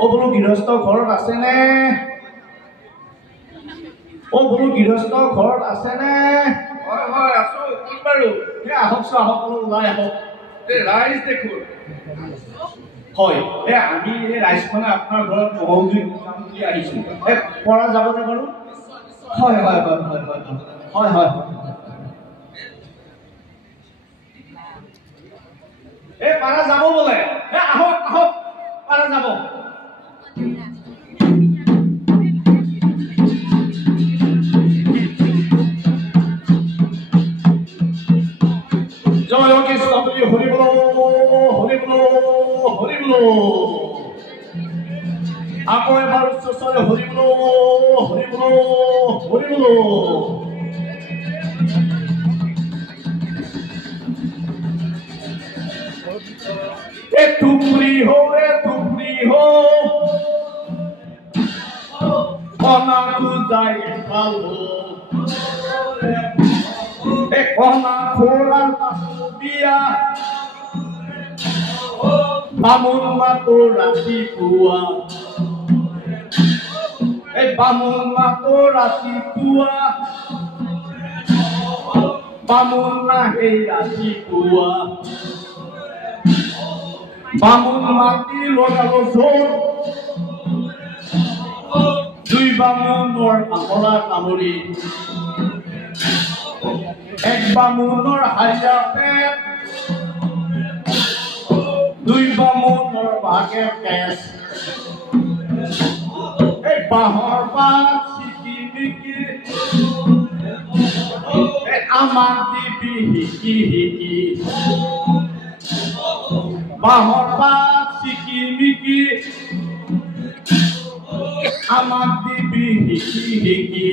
ও বোলো গৃহস্থ ঘৰত আছে নে ও বোলো গৃহস্থ ঘৰত আছে নে হয় হয় আছো কোন বাৰু এ আহকচোন আহক অলপ ওলাই আহক ৰাইজ দেখোন হয় এ আমি এই ৰাইজখনে আপোনাৰ ঘৰত মহৌগী কাম কৰি আহিছো এ পৰা যাবনে বাৰু হয় হয় হয় হয় হয় হয় হয় এ পাৰা যাব বোলে এ আহক আহক পাৰা যাব জয় কৃষ্ণ বুলি হৰি বলো হৰি বলো হৰি বলো আকৌ এবাৰ উচ্চস্বৰে হৰি বলো হৰি বলো হৰি বলো এ টুকরি হো কনা খুঁজাই পালো এ কনা খোলা বিয়া বামুণ মাতো ৰাতিপুৱা এই বামুণ মাতো ৰাতিপুৱা বামুণ নাহে ৰাতিপুৱা বামুণ মাতি লগালো জোৰ দুই বামুণৰ কামৰা কামুৰি এক বামুণৰ হাৰিয়া পেট দুই বামুণৰ ভাগে কেছ এই বাঁহৰ পাত চিকি মিকি আমাক দিবি শিকি শিকি বাঁহৰ পাত চিকি মিকি আমাক দিবি শিকি শিকি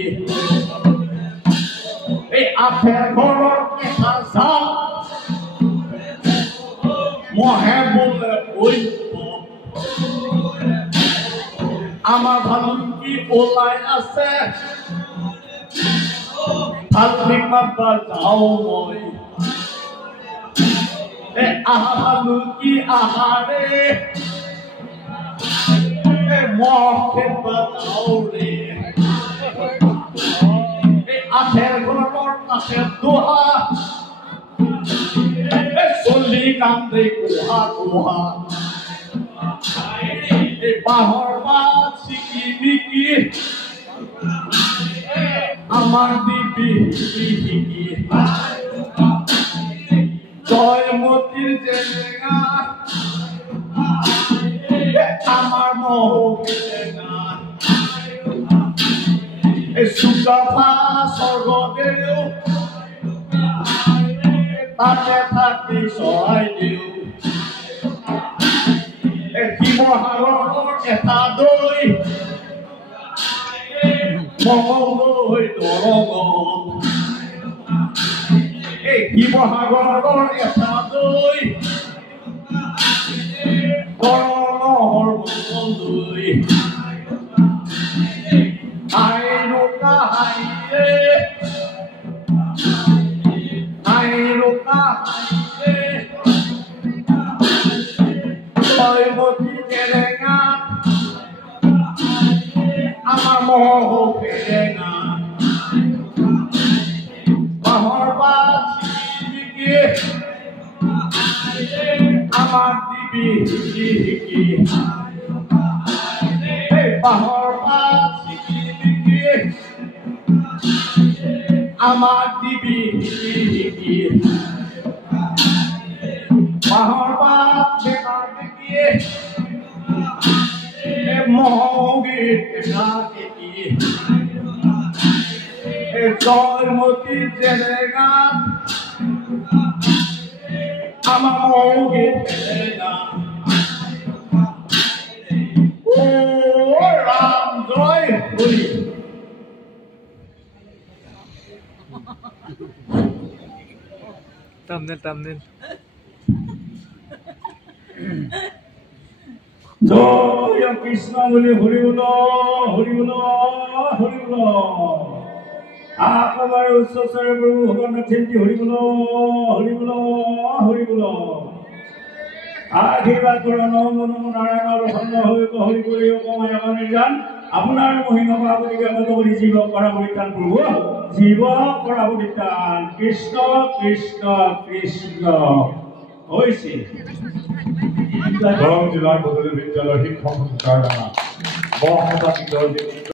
এই আঠে ঘৰৰ কেঁচা চাল মহে বোলে আমাৰ ভালুকি ওলাই আছে ভালুকি মাতা যাওঁ মই এই আহা ভালুকি আহাৰে এই মহ খেদবা যাওঁ ৰে এই আঠে ঘৰৰ কাষে দোহা চলি কান্দে কোহা কোহা এই বাঁহৰ পাত চিকি মিকি আমাৰ দিবি শিকি শিকি জয়মতীৰ জেলেঙা আমাৰ মহৌ জেলেঙা এই চুকাফা স্বৰ্গদেউ তাতে থাকি চৰাইদেউ শিৱসাগৰৰ এটা দৈ মঙলদৈ দৰঙত এই শিৱসাগৰৰ এটা দৈ দৰঙৰ মঙলদৈ আইৰোকা হাইৰে আইৰোকা হাইৰে জয়মতী জেলেঙা আমাৰ মহৌ জেলেঙা বাঁহৰ পাত চিকি আমাক দিবি শিকি শিকি এই বাঁহৰ পাত চিকি আমাক দিবি শিকি শিকি বাঁহৰ পাত বেকা বেকিয়ে মহৌগীত বেকা বেকি জয়মতী জেলেঙাত আমাৰ মহৌগীত জেলেঙা ও ৰাম জয় হৰি thumbnail জয় কৃষ্ণ বুলি হৰি বল হৰি বল হৰি বল আকবাৰ উচ্চস্বৰে প্ৰভু ভগৱান চিন্তি হৰি বল হৰি বল হৰি বল আশীৰ্বাদ কৰ নম নম নাৰায়ণ প্ৰসন্ন হৈ হৰি কৰি অকমাই আমাৰ যান আপোনাৰ মহিমা পাবলিকে মতবলি জীৱ কৰা পৰিত্ৰাণ পূৰ্ব জীৱ কৰা পৰিত্ৰাণ কৃষ্ণ কৃষ্ণ কৃষ্ণ হৈছে দৰং জিলাৰ বদলি বিদ্যালয়ৰ শিক্ষক সঞ্চালনা